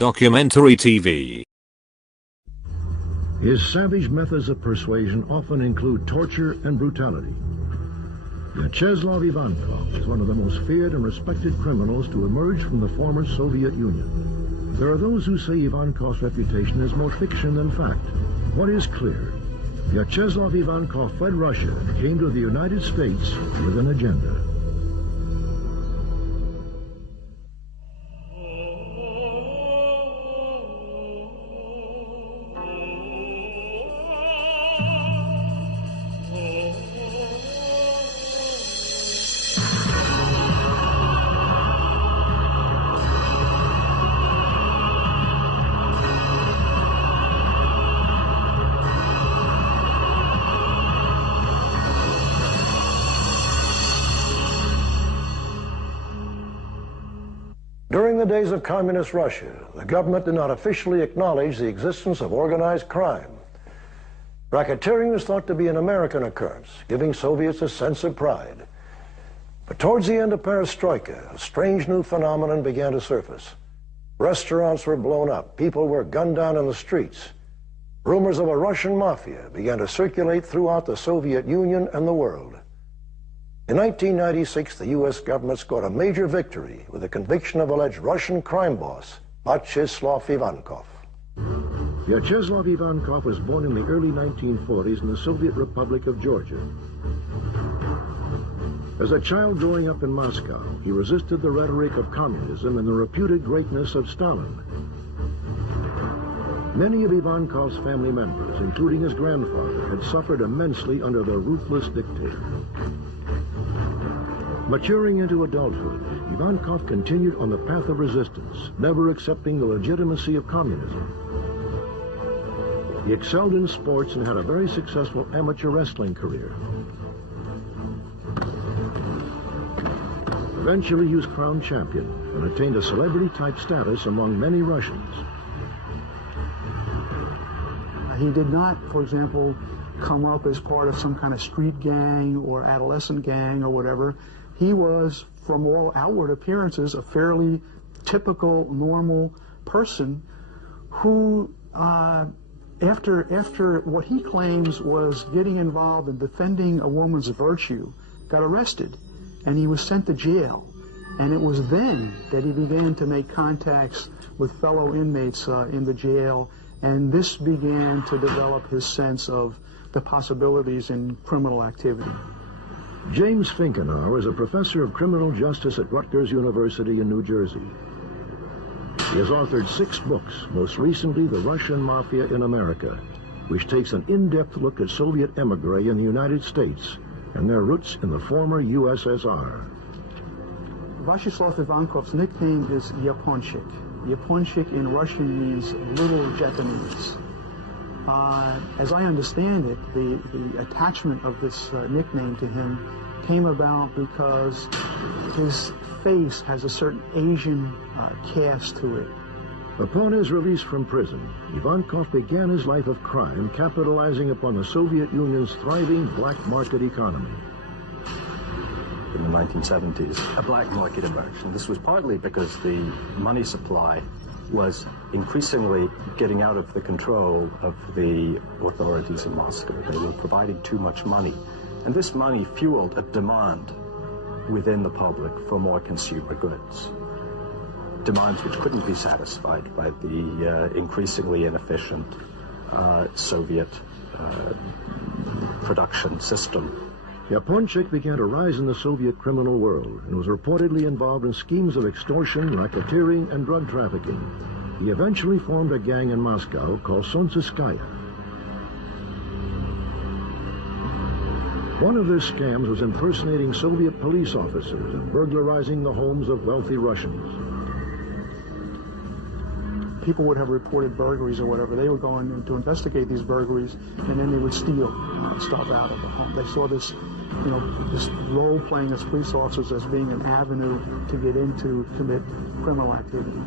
Documentary TV. His savage methods of persuasion often include torture and brutality. Vyacheslav Ivankov is one of the most feared and respected criminals to emerge from the former Soviet Union. There are those who say Ivankov's reputation is more fiction than fact. What is clear? Vyacheslav Ivankov fled Russia and came to the United States with an agenda. During the days of communist Russia, the government did not officially acknowledge the existence of organized crime. Racketeering was thought to be an American occurrence, giving Soviets a sense of pride. But towards the end of perestroika, a strange new phenomenon began to surface. Restaurants were blown up, people were gunned down in the streets. Rumors of a Russian mafia began to circulate throughout the Soviet Union and the world. In 1996, the U.S. government scored a major victory with the conviction of alleged Russian crime boss, Vyacheslav Ivankov. Vyacheslav Ivankov was born in the early 1940s in the Soviet Republic of Georgia. As a child growing up in Moscow, he resisted the rhetoric of communism and the reputed greatness of Stalin. Many of Ivankov's family members, including his grandfather, had suffered immensely under the ruthless dictator. Maturing into adulthood, Ivankov continued on the path of resistance, never accepting the legitimacy of communism. He excelled in sports and had a very successful amateur wrestling career. Eventually, he was crowned champion and attained a celebrity-type status among many Russians. He did not, for example, come up as part of some kind of street gang or adolescent gang or whatever. He was, from all outward appearances, a fairly typical, normal person who, after what he claims was getting involved in defending a woman's virtue, got arrested, and he was sent to jail. And it was then that he began to make contacts with fellow inmates in the jail, and this began to develop his sense of the possibilities in criminal activity. James Finkenauer is a professor of criminal justice at Rutgers University in New Jersey. He has authored 6 books, most recently The Russian Mafia in America, which takes an in-depth look at Soviet emigre in the United States and their roots in the former USSR. Vyacheslav Ivankov's nickname is Yaponchik. Yaponchik in Russian means little Japanese. As I understand it, the attachment of this nickname to him came about because his face has a certain Asian cast to it. Upon his release from prison, Ivankov began his life of crime, capitalizing upon the Soviet Union's thriving black market economy. In the 1970s, a black market emerged, and this was partly because the money supply was increasingly getting out of the control of the authorities in Moscow. They were providing too much money. And this money fueled a demand within the public for more consumer goods. Demands which couldn't be satisfied by the increasingly inefficient Soviet production system. Yaponchik began to rise in the Soviet criminal world and was reportedly involved in schemes of extortion, racketeering, and drug trafficking. He eventually formed a gang in Moscow called Solntsevskaya. One of their scams was impersonating Soviet police officers and burglarizing the homes of wealthy Russians. People would have reported burglaries or whatever. They were going in to investigate these burglaries, and then they would steal stuff out of the home. They saw this, this role playing as police officers as being an avenue to get into commit criminal activity.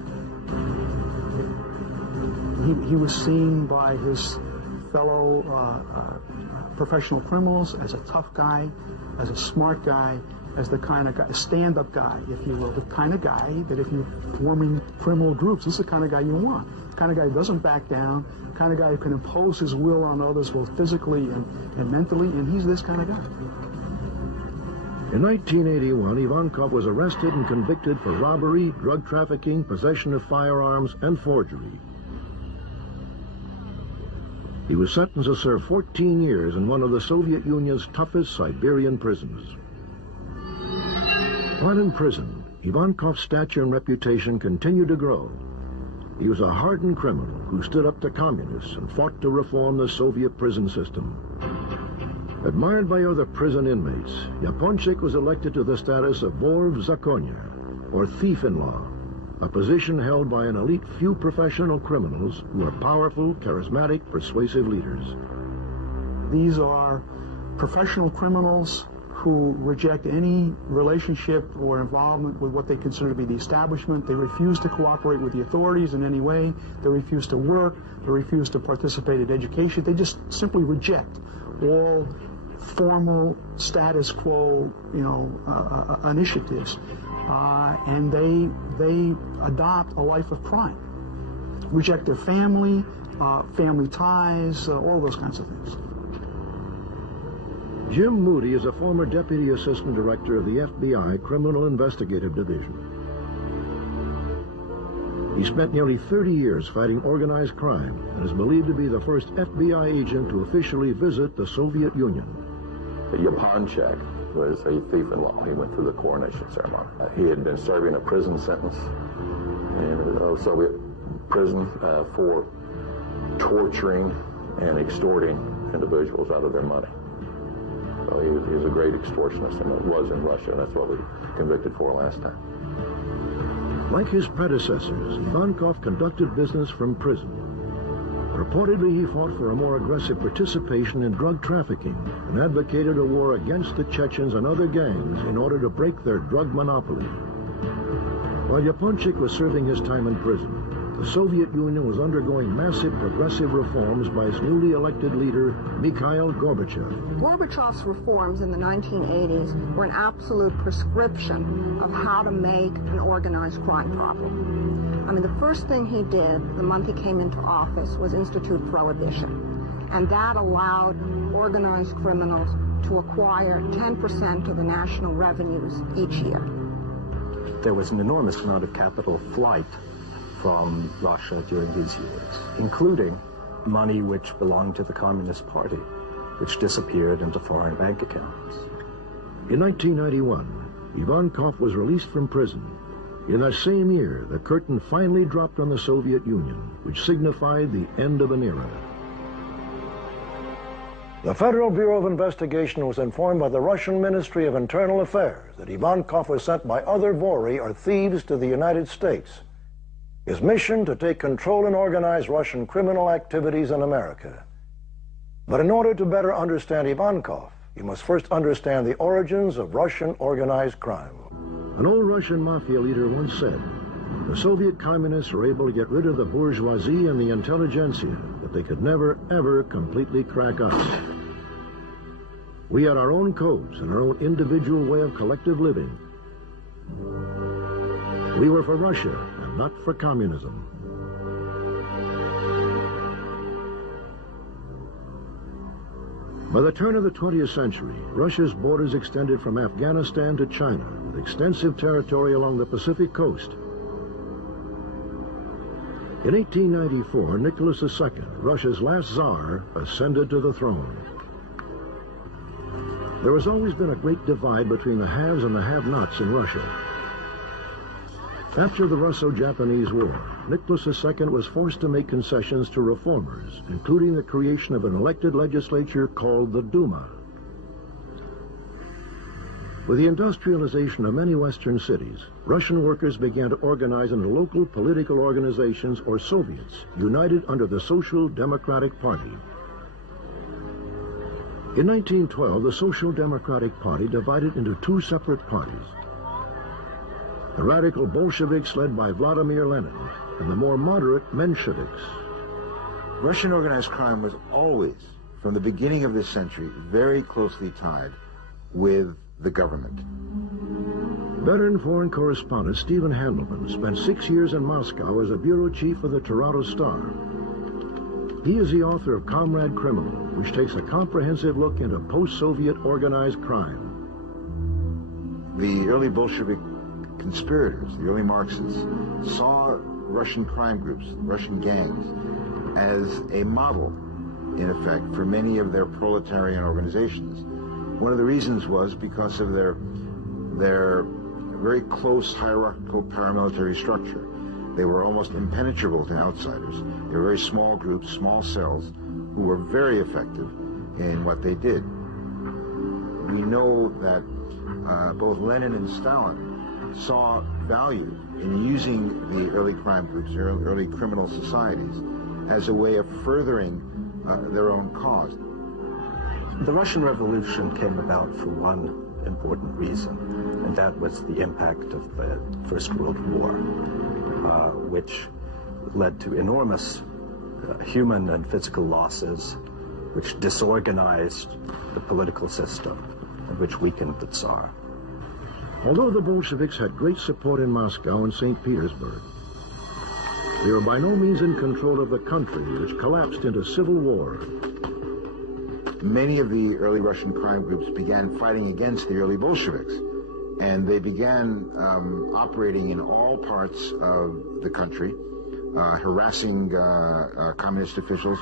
He was seen by his fellow professional criminals as a tough guy, as a smart guy, as the kind of guy, stand-up guy, if you will, the kind of guy that if you're forming criminal groups, this is the kind of guy you want. The kind of guy who doesn't back down, the kind of guy who can impose his will on others both physically and mentally, and he's this kind of guy. In 1981, Ivankov was arrested and convicted for robbery, drug trafficking, possession of firearms, and forgery. He was sentenced to serve 14 years in one of the Soviet Union's toughest Siberian prisons. While in prison, Ivankov's stature and reputation continued to grow. He was a hardened criminal who stood up to communists and fought to reform the Soviet prison system. Admired by other prison inmates, Yaponchik was elected to the status of Vor v Zakonia, or thief-in-law, a position held by an elite few professional criminals who are powerful, charismatic, persuasive leaders. These are professional criminals who reject any relationship or involvement with what they consider to be the establishment. They refuse to cooperate with the authorities in any way. They refuse to work. They refuse to participate in education. They just simply reject all formal status quo, initiatives, and they adopt a life of crime. Reject their family, family ties, all those kinds of things. Jim Moody is a former Deputy Assistant Director of the FBI Criminal Investigative Division. He spent nearly 30 years fighting organized crime and is believed to be the first FBI agent to officially visit the Soviet Union. Yaponchik was a thief-in-law. He went through the coronation ceremony. He had been serving a prison sentence in a Soviet prison for torturing and extorting individuals out of their money. So he was a great extortionist, and it was in Russia, and that's what we convicted for last time. Like his predecessors, Ivankov conducted business from prison. Reportedly, he fought for a more aggressive participation in drug trafficking and advocated a war against the Chechens and other gangs in order to break their drug monopoly. While Yaponchik was serving his time in prison, the Soviet Union was undergoing massive progressive reforms by its newly elected leader, Mikhail Gorbachev. Gorbachev's reforms in the 1980s were an absolute prescription of how to make an organized crime problem. I mean, the first thing he did the month he came into office was institute prohibition. And that allowed organized criminals to acquire 10% of the national revenues each year. There was an enormous amount of capital flight from Russia during his years, including money which belonged to the Communist Party, which disappeared into foreign bank accounts. In 1991, Ivankov was released from prison. In that same year, the curtain finally dropped on the Soviet Union, which signified the end of an era. The Federal Bureau of Investigation was informed by the Russian Ministry of Internal Affairs that Ivankov was sent by other Vori, or thieves, to the United States. His mission to take control and organize Russian criminal activities in America. But in order to better understand Ivankov, you must first understand the origins of Russian organized crime. An old Russian mafia leader once said, the Soviet communists were able to get rid of the bourgeoisie and the intelligentsia, but they could never, ever completely crack us. We had our own codes and our own individual way of collective living. We were for Russia, and not for communism. By the turn of the 20th century, Russia's borders extended from Afghanistan to China, with extensive territory along the Pacific coast. In 1894, Nicholas II, Russia's last Tsar, ascended to the throne. There has always been a great divide between the haves and the have-nots in Russia. After the Russo-Japanese War, Nicholas II was forced to make concessions to reformers, including the creation of an elected legislature called the Duma. With the industrialization of many Western cities, Russian workers began to organize into local political organizations, or Soviets, united under the Social Democratic Party. In 1912, the Social Democratic Party divided into two separate parties. The radical Bolsheviks led by Vladimir Lenin, and the more moderate Mensheviks. Russian organized crime was always, from the beginning of this century, very closely tied with the government. Veteran foreign correspondent Stephen Handelman spent 6 years in Moscow as a bureau chief of the Toronto Star. He is the author of Comrade Criminal, which takes a comprehensive look into post-Soviet organized crime. The early Bolshevik conspirators, the early Marxists, saw Russian crime groups, Russian gangs, as a model, in effect, for many of their proletarian organizations. One of the reasons was because of their very close hierarchical paramilitary structure. They were almost impenetrable to outsiders. They were very small groups, small cells, who were very effective in what they did. We know that both Lenin and Stalin saw value in using the early crime groups, early criminal societies, as a way of furthering their own cause. The Russian Revolution came about for one important reason, and that was the impact of the First World War, which led to enormous human and physical losses, which disorganized the political system, and which weakened the Tsar. Although the Bolsheviks had great support in Moscow and St. Petersburg, they were by no means in control of the country, which collapsed into civil war. Many of the early Russian crime groups began fighting against the early Bolsheviks, and they began operating in all parts of the country, harassing communist officials.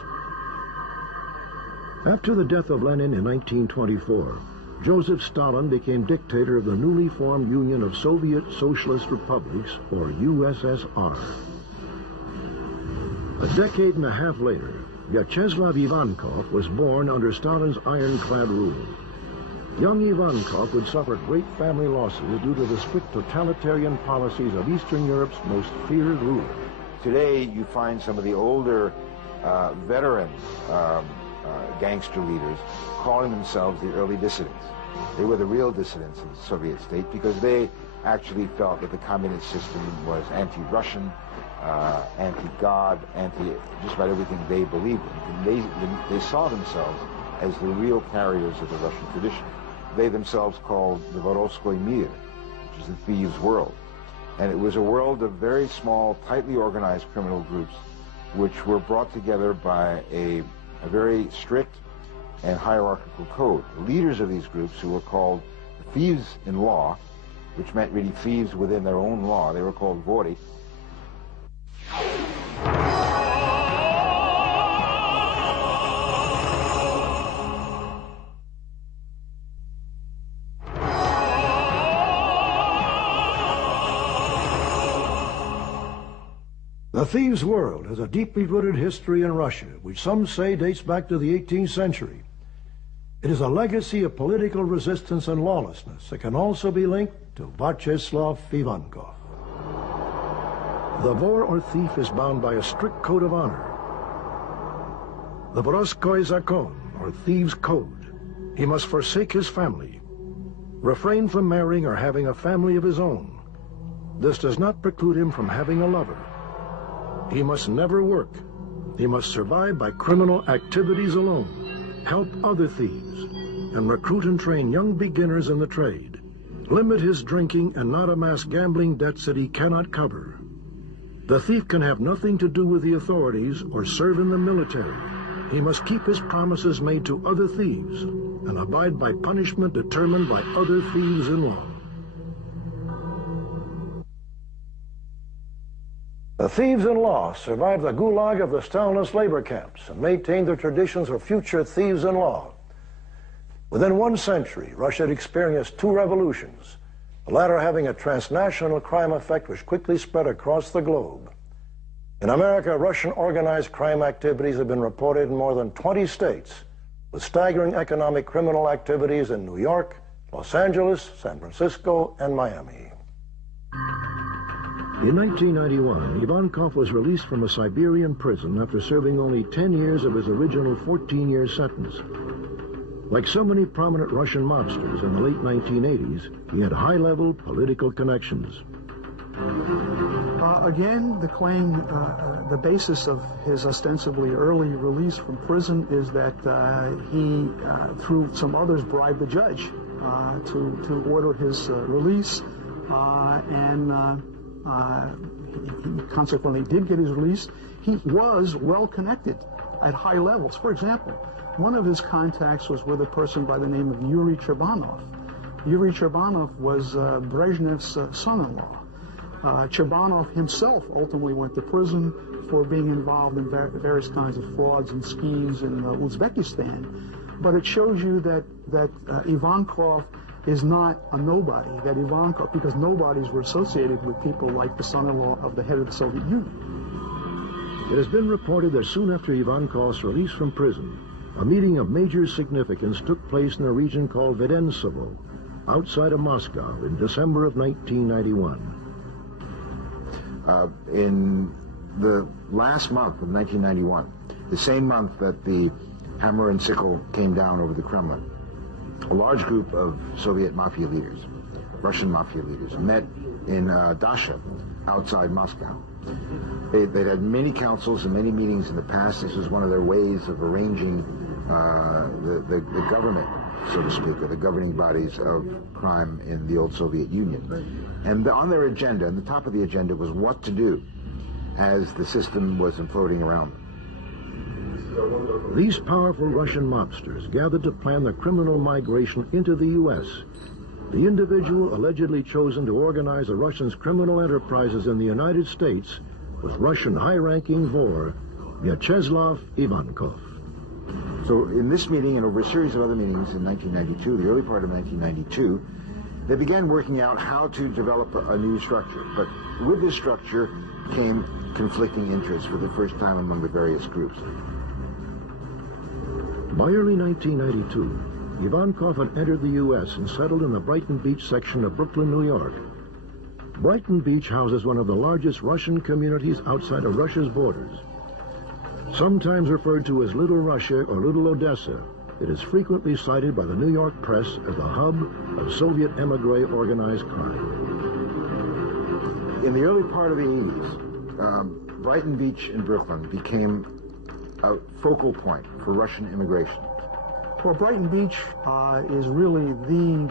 After the death of Lenin in 1924, Joseph Stalin became dictator of the newly formed Union of Soviet Socialist Republics, or USSR. A decade and a half later, Vyacheslav Ivankov was born under Stalin's ironclad rule. Young Ivankov would suffer great family losses due to the strict totalitarian policies of Eastern Europe's most feared ruler. Today, you find some of the older veteran gangster leaders calling themselves the early dissidents. They were the real dissidents of the Soviet state because they actually felt that the communist system was anti-Russian, anti-God, just about everything they believed in. And they saw themselves as the real carriers of the Russian tradition. They themselves called the Vorovskoy Mir, which is the thieves' world. And it was a world of very small, tightly organized criminal groups which were brought together by a very strict and hierarchical code. The leaders of these groups, who were called thieves in law, which meant really thieves within their own law, they were called vori. The thieves' world has a deeply rooted history in Russia, which some say dates back to the 18th century. It is a legacy of political resistance and lawlessness that can also be linked to Vyacheslav Ivankov. The vor or thief is bound by a strict code of honor. The Vorovskoy Zakon, or thieves' code. He must forsake his family, refrain from marrying or having a family of his own. This does not preclude him from having a lover. He must never work. He must survive by criminal activities alone, help other thieves, and recruit and train young beginners in the trade. Limit his drinking and not amass gambling debts that he cannot cover. The thief can have nothing to do with the authorities or serve in the military. He must keep his promises made to other thieves and abide by punishment determined by other thieves in law. The thieves in law survived the gulag of the Stalinist labor camps and maintained their traditions of future thieves in law. Within 1 century, Russia had experienced 2 revolutions, the latter having a transnational crime effect which quickly spread across the globe. In America, Russian organized crime activities have been reported in more than 20 states, with staggering economic criminal activities in New York, Los Angeles, San Francisco, and Miami. In 1991, Ivankov was released from a Siberian prison after serving only 10 years of his original 14-year sentence. Like so many prominent Russian mobsters in the late 1980s, he had high-level political connections. Again, the claim, the basis of his ostensibly early release from prison is that he, through some others, bribed the judge to order his release. he consequently did get his release. He was well connected at high levels. For example, one of his contacts was with a person by the name of Yuri Cherbanov. Yuri Cherbanov was Brezhnev's son-in-law. Cherbanov himself ultimately went to prison for being involved in various kinds of frauds and schemes in Uzbekistan. But it shows you that Ivankov is not a nobody, that Ivankov, because nobodies were associated with people like the son-in-law of the head of the Soviet Union. It has been reported that soon after Ivankov's release from prison, a meeting of major significance took place in a region called Vedensevo, outside of Moscow, in December of 1991. In the last month of 1991, the same month that the hammer and sickle came down over the Kremlin, a large group of Soviet Mafia leaders, Russian Mafia leaders, met in Dasha, outside Moscow. They'd had many councils and many meetings in the past. This was one of their ways of arranging the government, so to speak, or the governing bodies of crime in the old Soviet Union. And on their agenda, on the top of the agenda, was what to do as the system was imploding around them. These powerful Russian mobsters gathered to plan the criminal migration into the U.S. The individual allegedly chosen to organize the Russians' criminal enterprises in the United States was Russian high-ranking Vor Vyacheslav Ivankov. So in this meeting and over a series of other meetings in 1992, the early part of 1992, they began working out how to develop a new structure. But with this structure came conflicting interests for the first time among the various groups. By early 1992, Ivankov had entered the U.S. and settled in the Brighton Beach section of Brooklyn, New York. Brighton Beach houses one of the largest Russian communities outside of Russia's borders. Sometimes referred to as Little Russia or Little Odessa, it is frequently cited by the New York press as the hub of Soviet emigre organized crime. In the early part of the 80s, Brighton Beach in Brooklyn became a focal point for Russian immigration. Well, Brighton Beach is really the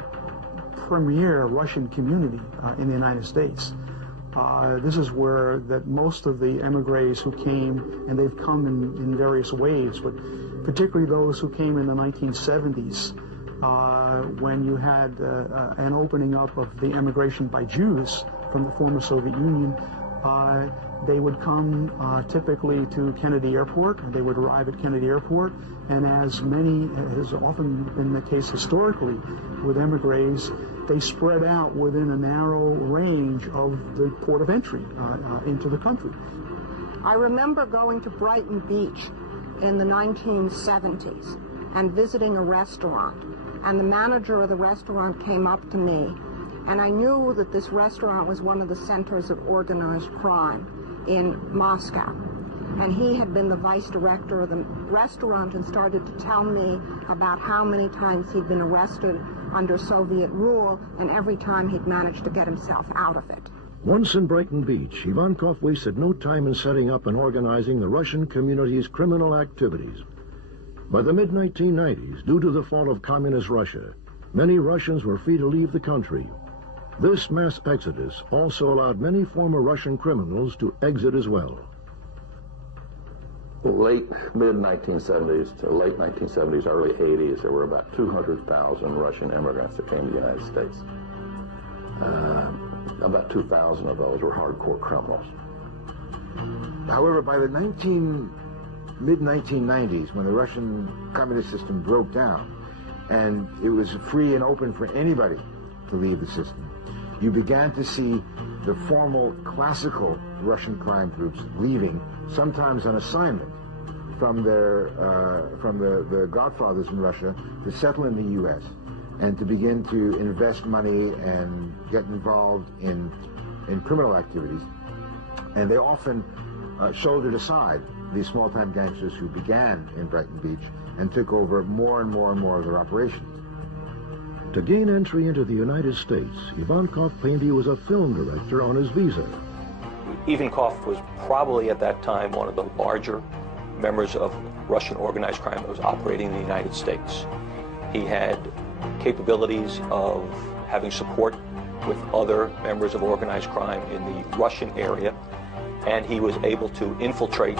premier Russian community in the United States. This is where that most of the emigres who came, and they've come in various waves, but particularly those who came in the 1970s, when you had an opening up of the emigration by Jews from the former Soviet Union. They would come typically to Kennedy Airport, and they would arrive at Kennedy Airport, and as has often been the case historically with emigres, they spread out within a narrow range of the port of entry into the country. I remember going to Brighton Beach in the 1970s and visiting a restaurant, and the manager of the restaurant came up to me, and I knew that this restaurant was one of the centers of organized crime in Moscow. And he had been the vice director of the restaurant and started to tell me about how many times he'd been arrested under Soviet rule, and every time he'd managed to get himself out of it. Once in Brighton Beach, Ivankov wasted no time in setting up and organizing the Russian community's criminal activities. By the mid-1990s, due to the fall of communist Russia, many Russians were free to leave the country. This mass exodus also allowed many former Russian criminals to exit as well. Late mid-1970s to late 1970s, early 80s, there were about 200,000 Russian immigrants that came to the United States. About 2,000 of those were hardcore criminals. However, by the mid-1990s, when the Russian communist system broke down, and it was free and open for anybody to leave the system, you began to see the formal classical Russian crime groups leaving, sometimes on assignment from the godfathers in Russia, to settle in the U.S. and to begin to invest money and get involved in criminal activities. And they often shouldered aside these small-time gangsters who began in Brighton Beach and took over more and more and more of their operations. To gain entry into the United States, Ivankov claimed he was a film director on his visa. Ivankov was probably at that time one of the larger members of Russian organized crime that was operating in the United States. He had capabilities of having support with other members of organized crime in the Russian area, and he was able to infiltrate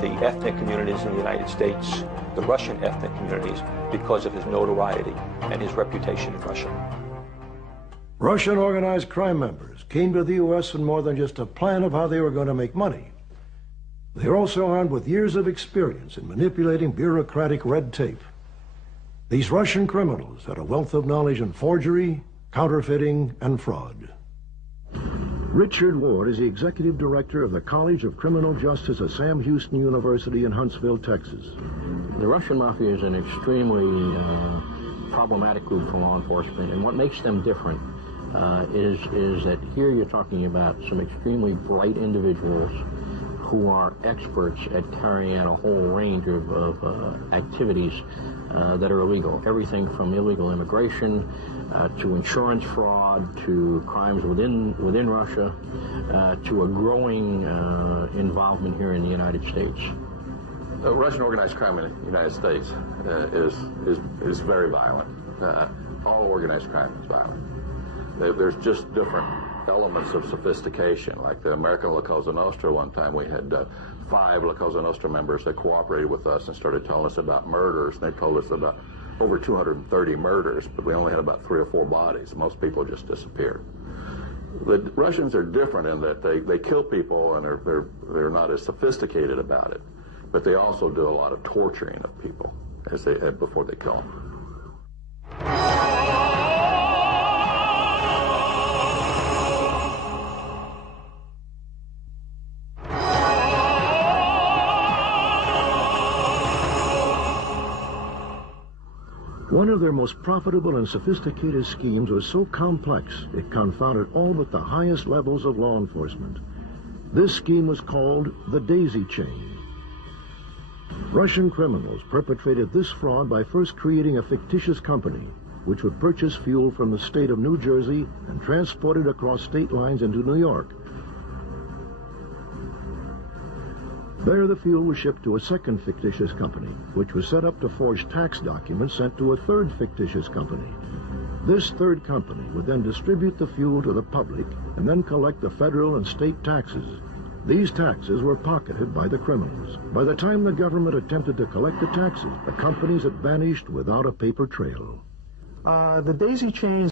the ethnic communities in the United States, the Russian ethnic communities, because of his notoriety and his reputation in Russia. Russian organized crime members came to the U.S. with more than just a plan of how they were going to make money. They were also armed with years of experience in manipulating bureaucratic red tape. These Russian criminals had a wealth of knowledge in forgery, counterfeiting, and fraud. Richard Ward is the executive director of the College of Criminal Justice at Sam Houston University in Huntsville, Texas. The Russian Mafia is an extremely problematic group for law enforcement, and what makes them different is that here you're talking about some extremely bright individuals who are experts at carrying out a whole range of activities that are illegal. Everything from illegal immigration to insurance fraud, to crimes within Russia, to a growing involvement here in the United States. Russian organized crime in the United States is very violent. All organized crime is violent. There's just different elements of sophistication. Like the American La Cosa Nostra, one time we had 5 La Cosa Nostra members that cooperated with us and started telling us about murders. And they told us about over 230 murders, but we only had about 3 or 4 bodies. Most people just disappeared. The Russians are different in that they kill people and they're not as sophisticated about it, but they also do a lot of torturing of people before they kill them. One of their most profitable and sophisticated schemes was so complex it confounded all but the highest levels of law enforcement. This scheme was called the Daisy Chain. Russian criminals perpetrated this fraud by first creating a fictitious company which would purchase fuel from the state of New Jersey and transport it across state lines into New York. There, the fuel was shipped to a second fictitious company, which was set up to forge tax documents sent to a third fictitious company. This third company would then distribute the fuel to the public and then collect the federal and state taxes. These taxes were pocketed by the criminals. By the time the government attempted to collect the taxes, the companies had vanished without a paper trail. The Daisy Chain.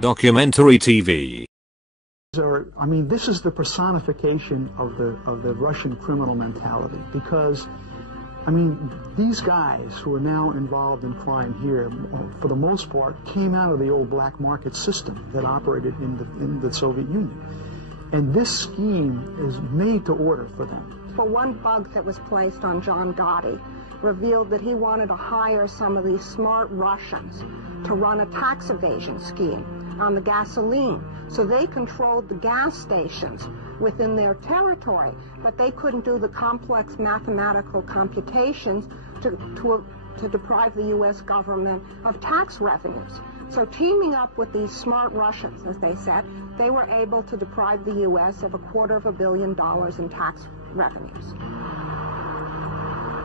Documentary TV. This is the personification of the Russian criminal mentality, because, these guys who are now involved in crime here, for the most part, came out of the old black market system that operated in the Soviet Union. And this scheme is made to order for them. For one bug that was placed on John Gotti revealed that he wanted to hire some of these smart Russians to run a tax evasion scheme on the gasoline. So they controlled the gas stations within their territory, but they couldn't do the complex mathematical computations to deprive the U.S. government of tax revenues. So teaming up with these smart Russians, as they said, they were able to deprive the U.S. of $250 million in tax revenues.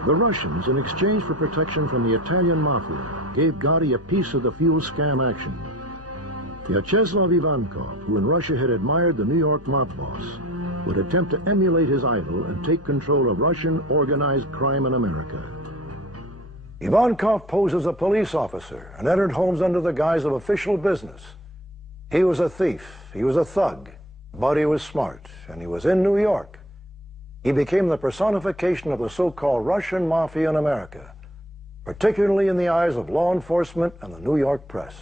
The Russians, in exchange for protection from the Italian Mafia, gave Gotti a piece of the fuel scam action. Vyacheslav Ivankov, who in Russia had admired the New York mob boss, would attempt to emulate his idol and take control of Russian organized crime in America. Ivankov posed as a police officer and entered homes under the guise of official business. He was a thief, he was a thug, but he was smart, and he was in New York. He became the personification of the so-called Russian Mafia in America, particularly in the eyes of law enforcement and the New York press.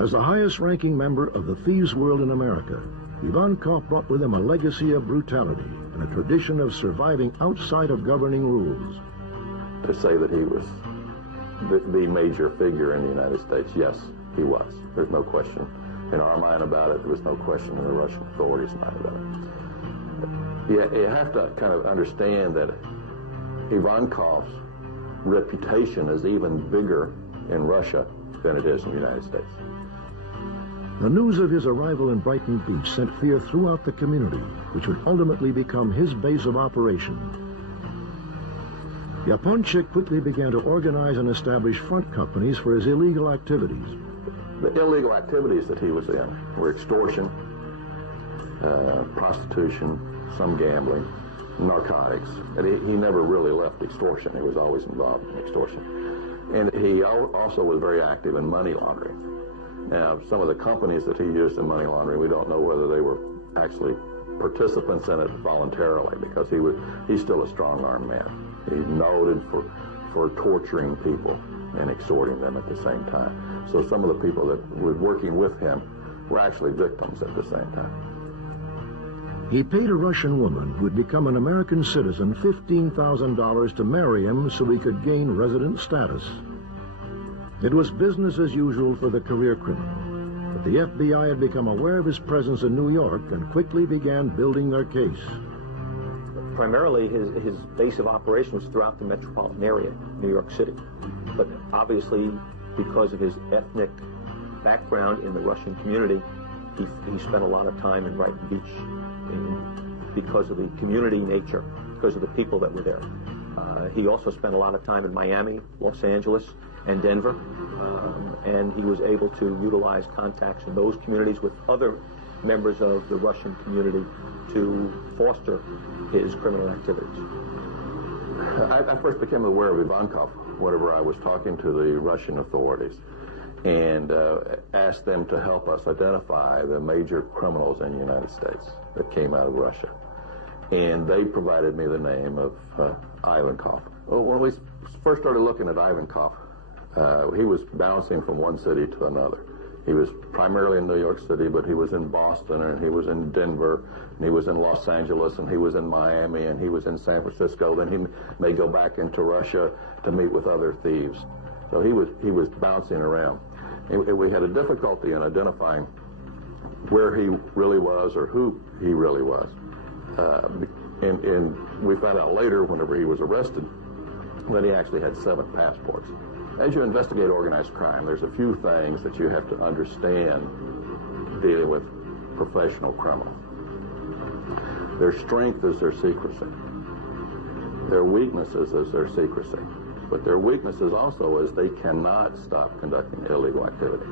As the highest-ranking member of the thieves' world in America, Ivankov brought with him a legacy of brutality and a tradition of surviving outside of governing rules. To say that he was the major figure in the United States, yes, he was. There's no question in our mind about it. There was no question in the Russian authorities' mind about it. You have to kind of understand that Ivankov's reputation is even bigger in Russia than it is in the United States. The news of his arrival in Brighton Beach sent fear throughout the community, which would ultimately become his base of operation. Yaponchik quickly began to organize and establish front companies for his illegal activities. The illegal activities that he was in were extortion, prostitution, some gambling, narcotics. And he never really left extortion. He was always involved in extortion. And he also was very active in money laundering. Now, some of the companies that he used in money laundering, we don't know whether they were actually participants in it voluntarily, because he's still a strong-armed man. He's noted for torturing people and extorting them at the same time. So some of the people that were working with him were actually victims at the same time. He paid a Russian woman who had become an American citizen $15,000 to marry him so he could gain resident status. It was business as usual for the career criminal, but the FBI had become aware of his presence in New York and quickly began building their case. Primarily, his base of operations throughout the metropolitan area, New York City. But obviously, because of his ethnic background in the Russian community, he spent a lot of time in Brighton Beach, because of the community nature, because of the people that were there. He also spent a lot of time in Miami, Los Angeles, and Denver, and he was able to utilize contacts in those communities with other members of the Russian community to foster his criminal activities. I first became aware of Ivankov whenever I was talking to the Russian authorities and asked them to help us identify the major criminals in the United States that came out of Russia. And they provided me the name of Ivankov. Well, when we first started looking at Ivankov, he was bouncing from one city to another. He was primarily in New York City, but he was in Boston, and he was in Denver, and he was in Los Angeles, and he was in Miami, and he was in San Francisco. Then he may go back into Russia to meet with other thieves. So he was bouncing around. And we had a difficulty in identifying where he really was or who he really was. And we found out later, whenever he was arrested, that he actually had 7 passports. As you investigate organized crime, there's a few things that you have to understand dealing with professional criminals. Their strength is their secrecy. Their weaknesses is their secrecy. But their weaknesses also is they cannot stop conducting illegal activity.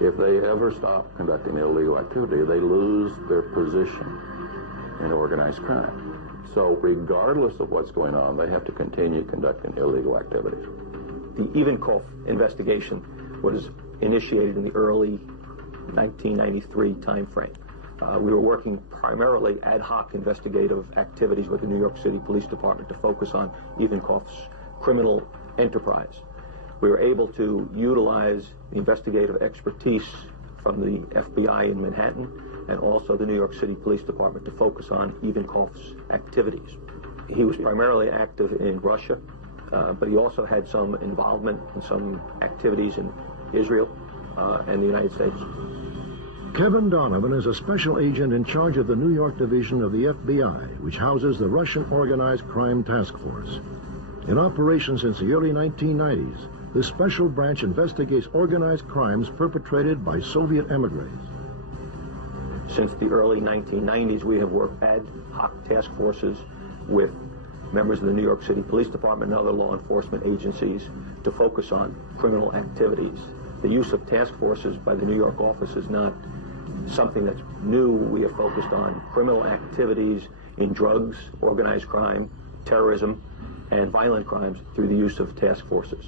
If they ever stop conducting illegal activity, they lose their position in organized crime. So regardless of what's going on, they have to continue conducting illegal activities. The Ivankov investigation was initiated in the early 1993 timeframe. We were working primarily ad hoc investigative activities with the New York City Police Department to focus on Ivankov's criminal enterprise. We were able to utilize the investigative expertise from the FBI in Manhattan and also the New York City Police Department to focus on Ivankov's activities. He was primarily active in Russia, but he also had some involvement in some activities in Israel and the United States. Kevin Donovan is a special agent in charge of the New York division of the FBI, which houses the Russian Organized Crime Task Force. In operation since the early 1990s, this special branch investigates organized crimes perpetrated by Soviet emigres. Since the early 1990s, we have worked ad hoc task forces with members of the New York City Police Department and other law enforcement agencies to focus on criminal activities. The use of task forces by the New York office is not something that's new. We have focused on criminal activities in drugs, organized crime, terrorism, and violent crimes through the use of task forces.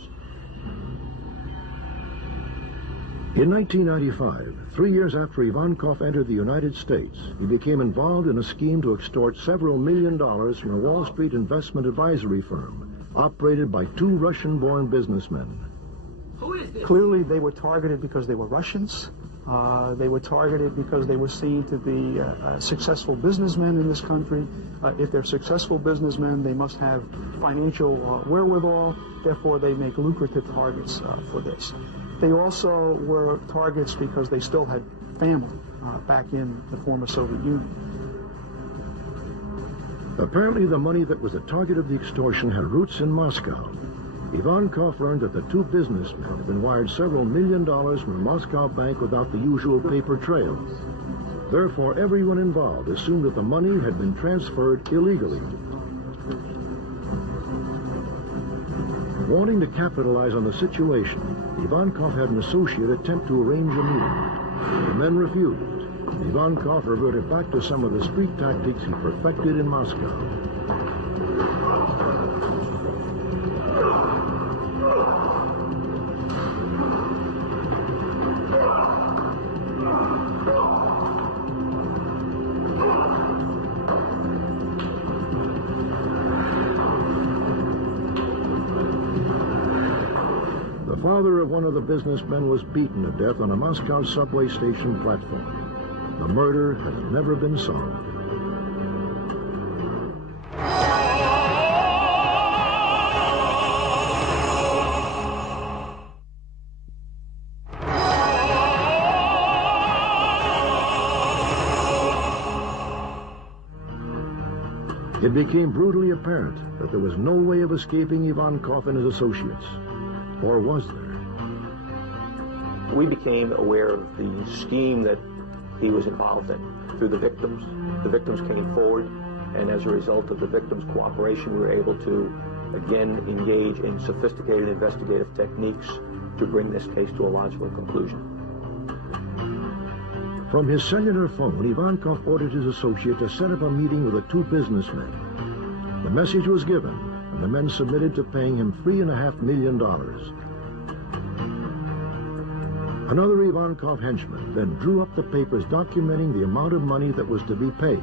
In 1995, 3 years after Ivankov entered the United States, he became involved in a scheme to extort several $1 million from a Wall Street investment advisory firm operated by 2 Russian-born businessmen. Clearly, they were targeted because they were Russians. They were targeted because they were seen to be successful businessmen in this country. If they're successful businessmen, they must have financial wherewithal. Therefore, they make lucrative targets for this. They also were targets because they still had family back in the former Soviet Union. Apparently, the money that was the target of the extortion had roots in Moscow. Ivankov learned that the two businessmen had been wired several $1 million from a Moscow bank without the usual paper trail. Therefore, everyone involved assumed that the money had been transferred illegally. Wanting to capitalize on the situation, Ivankov had an associate attempt to arrange a meeting. The men refused. Ivankov reverted back to some of the street tactics he perfected in Moscow. The father of one of the businessmen was beaten to death on a Moscow subway station platform. The murder had never been solved. It became brutally apparent that there was no way of escaping Ivankov and his associates. Or was there? We became aware of the scheme that he was involved in through the victims. The victims came forward, and as a result of the victims' cooperation, we were able to again engage in sophisticated investigative techniques to bring this case to a logical conclusion. From his cellular phone, Ivankov ordered his associate to set up a meeting with the two businessmen. The message was given, and the men submitted to paying him $3.5 million. Another Ivankov henchman then drew up the papers documenting the amount of money that was to be paid.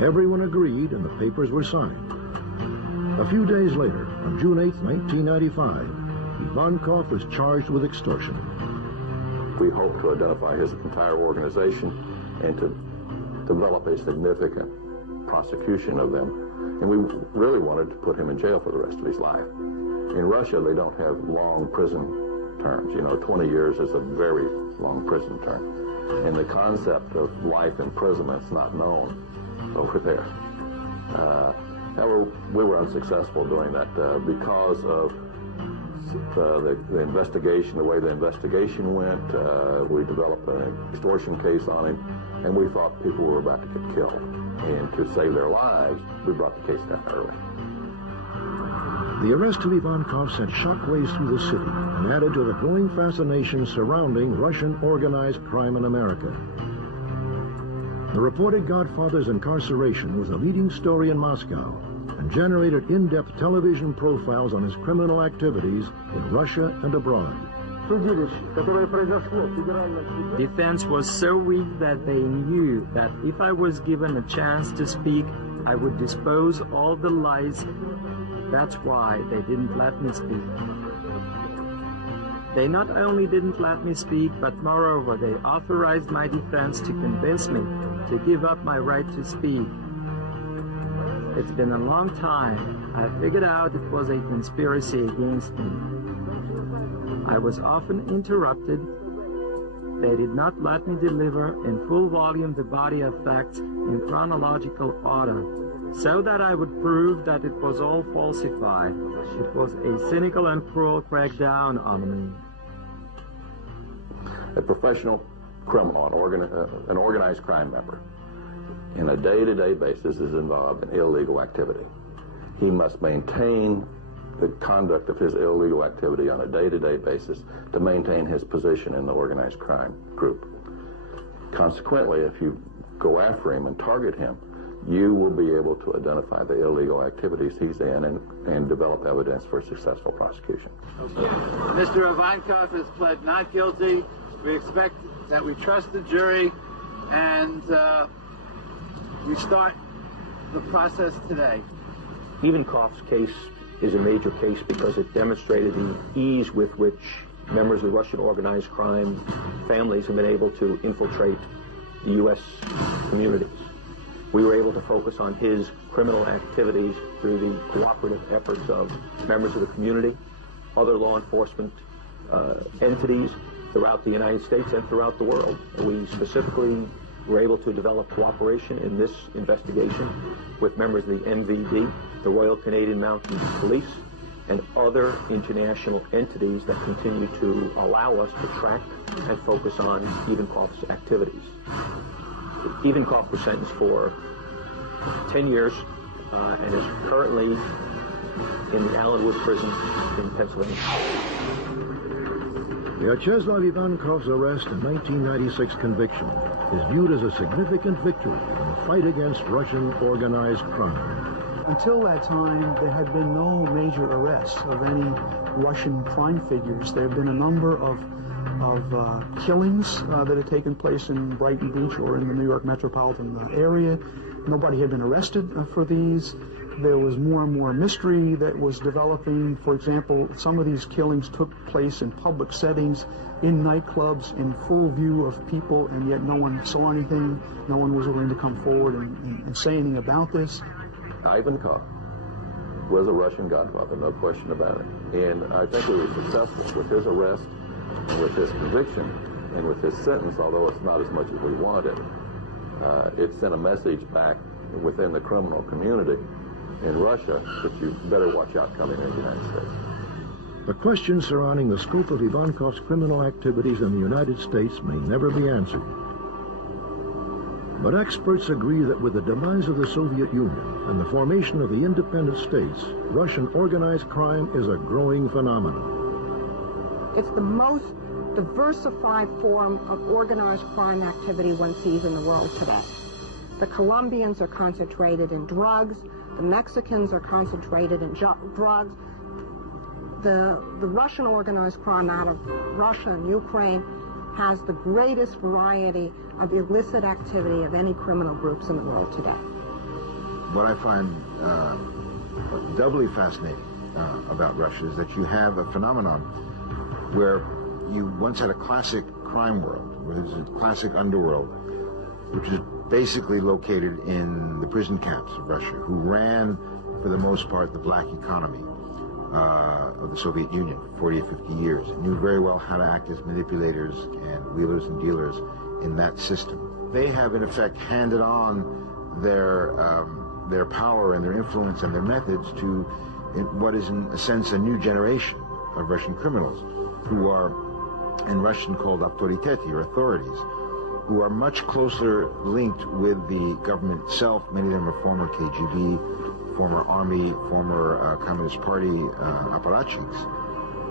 Everyone agreed, and the papers were signed. A few days later, on June 8, 1995, Ivankov was charged with extortion. We hope to identify his entire organization and to develop a significant prosecution of them. And we really wanted to put him in jail for the rest of his life. In Russia, they don't have long prison terms. 20 years is a very long prison term. And the concept of life imprisonment is not known over there. However, we were unsuccessful doing that because of the investigation, the way the investigation went. We developed an extortion case on him, and we thought people were about to get killed. And to save their lives, we brought the case down early. The arrest of Ivankov sent shockwaves through the city and added to the growing fascination surrounding Russian organized crime in America. The reported Godfather's incarceration was a leading story in Moscow and generated in-depth television profiles on his criminal activities in Russia and abroad. Defense was so weak that they knew that if I was given a chance to speak, I would dispose all the lies. That's why they didn't let me speak. They not only didn't let me speak, but moreover, they authorized my defense to convince me to give up my right to speak. It's been a long time. I figured out it was a conspiracy against me. I was often interrupted. They did not let me deliver in full volume the body of facts in chronological order, so that I would prove that it was all falsified. It was a cynical and cruel crackdown on me. A professional criminal, an organized crime member, in a day-to-day basis is involved in illegal activity. He must maintain the conduct of his illegal activity on a day-to-day basis to maintain his position in the organized crime group. Consequently, if you go after him and target him, you will be able to identify the illegal activities he's in and develop evidence for successful prosecution. Mr. Ivankov has pled not guilty. We expect that we trust the jury, and we start the process today. Ivankov's case is a major case because it demonstrated the ease with which members of Russian organized crime families have been able to infiltrate the U.S. communities. We were able to focus on his criminal activities through the cooperative efforts of members of the community, other law enforcement entities throughout the United States and throughout the world. And we specifically were able to develop cooperation in this investigation with members of the MVD, the Royal Canadian Mounted Police, and other international entities that continue to allow us to track and focus on Ivankov's activities. Ivankov was sentenced for 10 years and is currently in the Allenwood prison in Pennsylvania. Vyacheslav Ivankov's arrest and 1996 conviction is viewed as a significant victory in the fight against Russian organized crime. Until that time, there had been no major arrests of any Russian crime figures. There have been a number of killings that had taken place in Brighton Beach or in the New York metropolitan area. Nobody had been arrested for these. There was more and more mystery that was developing. For example, some of these killings took place in public settings, in nightclubs, in full view of people, and yet no one saw anything. No one was willing to come forward and say anything about this. Ivankov was a Russian godfather, no question about it. And I think we were successful with his arrest, and with his conviction, and with his sentence, although it's not as much as we wanted. It sent a message back within the criminal community in Russia that you better watch out coming into the United States. The questions surrounding the scope of Ivankov's criminal activities in the United States may never be answered. But experts agree that with the demise of the Soviet Union and the formation of the independent states, Russian organized crime is a growing phenomenon. It's the most diversified form of organized crime activity one sees in the world today. The Colombians are concentrated in drugs. The Mexicans are concentrated in drugs. The Russian organized crime out of Russia and Ukraine has the greatest variety of illicit activity of any criminal groups in the world today. What I find doubly fascinating about Russia is that you have a phenomenon where you once had a classic crime world, where there's a classic underworld, which is basically located in the prison camps of Russia, who ran, for the most part, the black economy of the Soviet Union for 40 or 50 years. It knew very well how to act as manipulators and wheelers and dealers in that system. They have, in effect, handed on their power and their influence and their methods to what is, in a sense, a new generation of Russian criminals, who are, in Russian, called autoriteti, or authorities, who are much closer linked with the government itself. Many of them are former KGB, former army, former Communist Party apparatchiks,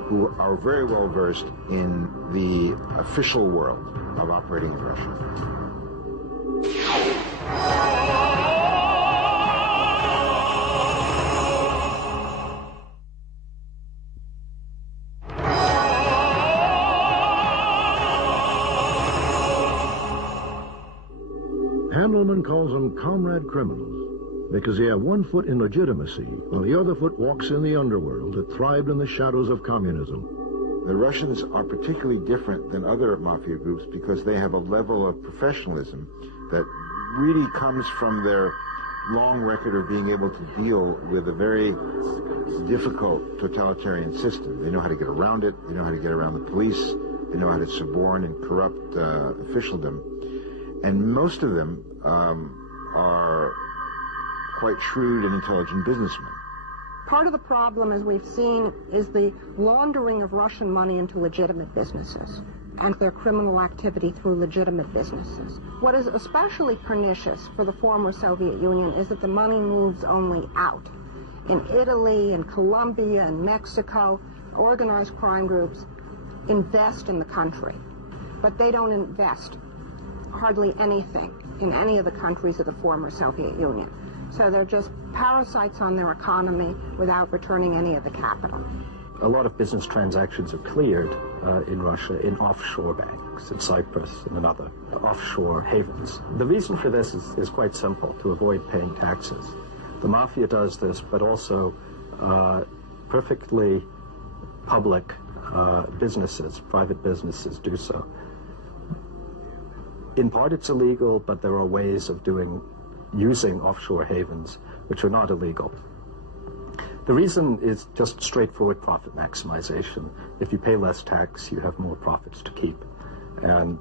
who are very well versed in the official world of operating in Russia. Handelman calls them comrade criminals because they have one foot in legitimacy while the other foot walks in the underworld that thrived in the shadows of communism. The Russians are particularly different than other mafia groups because they have a level of professionalism that really comes from their long record of being able to deal with a very difficult totalitarian system. They know how to get around it. They know how to get around the police. They know how to suborn and corrupt officialdom. And most of them are quite shrewd and intelligent businessmen. Part of the problem, as we've seen, is the laundering of Russian money into legitimate businesses and their criminal activity through legitimate businesses. What is especially pernicious for the former Soviet Union is that the money moves only out. In Italy, in Colombia, in Mexico, organized crime groups invest in the country, but they don't invest hardly anything in any of the countries of the former Soviet Union. So they're just parasites on their economy without returning any of the capital. A lot of business transactions are cleared in Russia in offshore banks, in Cyprus and in other offshore havens. The reason for this is quite simple: to avoid paying taxes. The Mafia does this, but also perfectly public businesses, private businesses do so. In part it's illegal, but there are ways of using offshore havens which are not illegal. The reason is just straightforward profit maximization. If you pay less tax, you have more profits to keep. And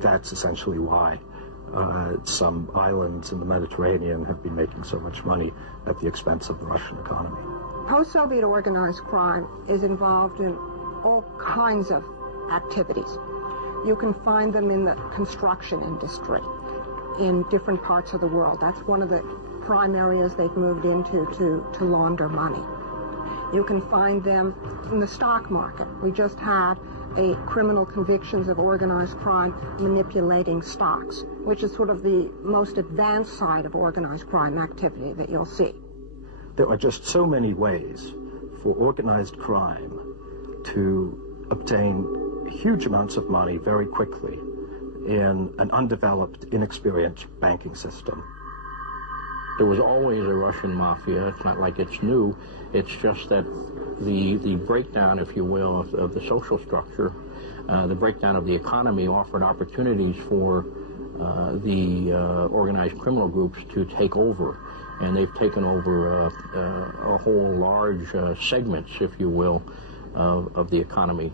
that's essentially why some islands in the Mediterranean have been making so much money at the expense of the Russian economy. Post-Soviet organized crime is involved in all kinds of activities. You can find them in the construction industry in different parts of the world. That's one of the prime areas they've moved into to launder money. You can find them in the stock market. We just had a criminal convictions of organized crime manipulating stocks, which is sort of the most advanced side of organized crime activity that you'll see. There are just so many ways for organized crime to obtain huge amounts of money very quickly in an undeveloped, inexperienced banking system. There was always a Russian mafia. It's not like it's new. It's just that the breakdown, if you will, of the social structure, the breakdown of the economy offered opportunities for the organized criminal groups to take over. And they've taken over a whole large segments, if you will, of the economy.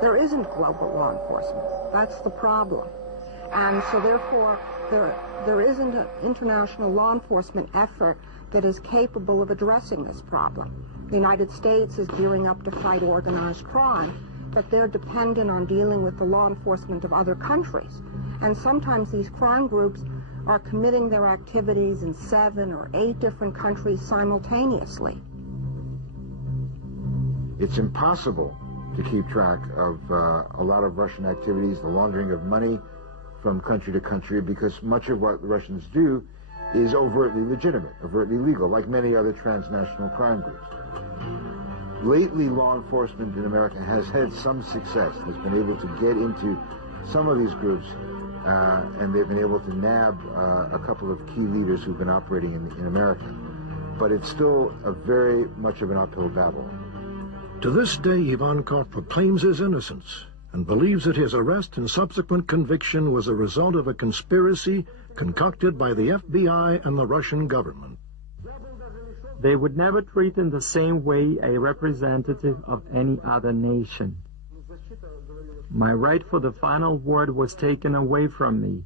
There isn't global law enforcement. That's the problem. And so therefore, there isn't an international law enforcement effort that is capable of addressing this problem. The United States is gearing up to fight organized crime, but they're dependent on dealing with the law enforcement of other countries. And sometimes these crime groups are committing their activities in 7 or 8 different countries simultaneously. It's impossible to keep track of a lot of Russian activities, the laundering of money from country to country, because much of what the Russians do is overtly legitimate, overtly legal, like many other transnational crime groups. Lately, law enforcement in America has had some success, has been able to get into some of these groups, and they've been able to nab a couple of key leaders who've been operating in America. But it's still very much of an uphill battle. To this day, Ivankov proclaims his innocence and believes that his arrest and subsequent conviction was a result of a conspiracy concocted by the FBI and the Russian government. They would never treat in the same way a representative of any other nation. My right for the final word was taken away from me.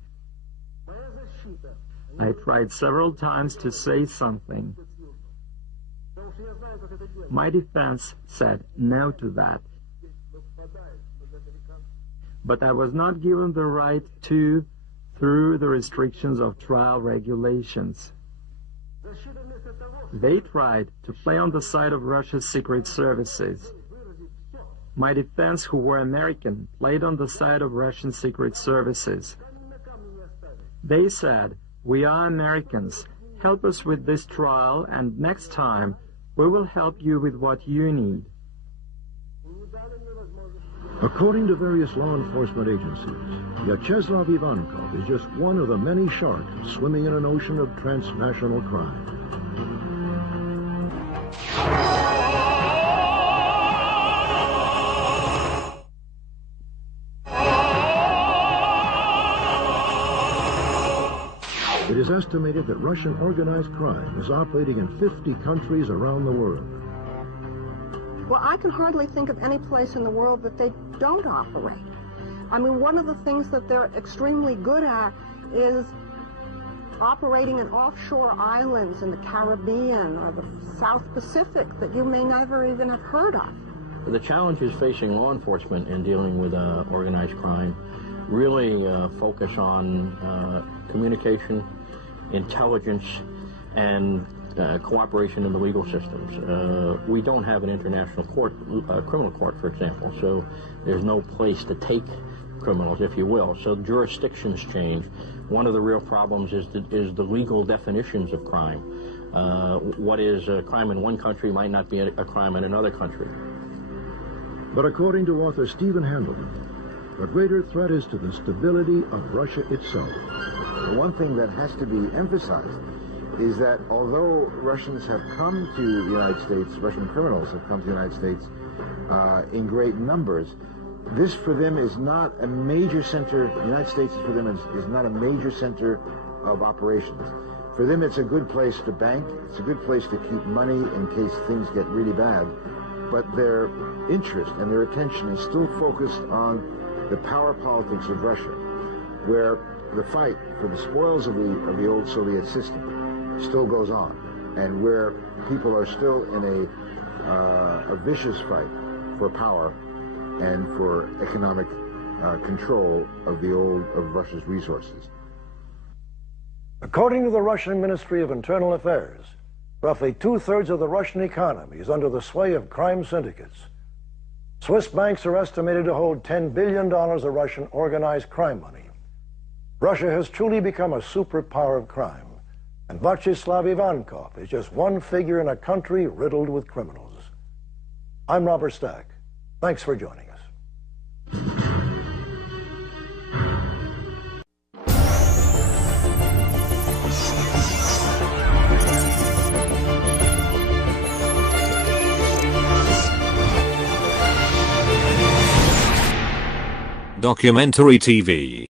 I tried several times to say something. My defense said no to that. But I was not given the right to through the restrictions of trial regulations. They tried to play on the side of Russia's secret services. My defense, who were American, played on the side of Russian secret services. They said, "We are Americans. Help us with this trial, and next time we will help you with what you need." According to various law enforcement agencies, Vyacheslav Ivankov is just one of the many sharks swimming in an ocean of transnational crime. It is estimated that Russian organized crime is operating in 50 countries around the world. Well, I can hardly think of any place in the world that they don't operate. I mean, one of the things that they're extremely good at is operating in offshore islands in the Caribbean or the South Pacific that you may never even have heard of. The challenges facing law enforcement in dealing with organized crime really focus on communication, intelligence, and cooperation in the legal systems. We don't have an international court, criminal court, for example, so there's no place to take criminals, if you will. So jurisdictions change. One of the real problems is the legal definitions of crime. What is a crime in one country might not be a crime in another country. But according to author Stephen Handleman, the greater threat is to the stability of Russia itself. The one thing that has to be emphasized is that although Russians have come to the United States, Russian criminals have come to the United States in great numbers, this for them is not a major center. The United States for them is not a major center of operations. For them, it's a good place to bank. It's a good place to keep money in case things get really bad. But their interest and their attention is still focused on the power politics of Russia, where the fight for the spoils of the old Soviet system still goes on, and where people are still in a vicious fight for power and for economic control of Russia's resources. According to the Russian Ministry of Internal Affairs, roughly 2/3 of the Russian economy is under the sway of crime syndicates. Swiss banks are estimated to hold $10 billion of Russian organized crime money. Russia has truly become a superpower of crime, and Vyacheslav Ivankov is just one figure in a country riddled with criminals. I'm Robert Stack. Thanks for joining us. Documentary TV.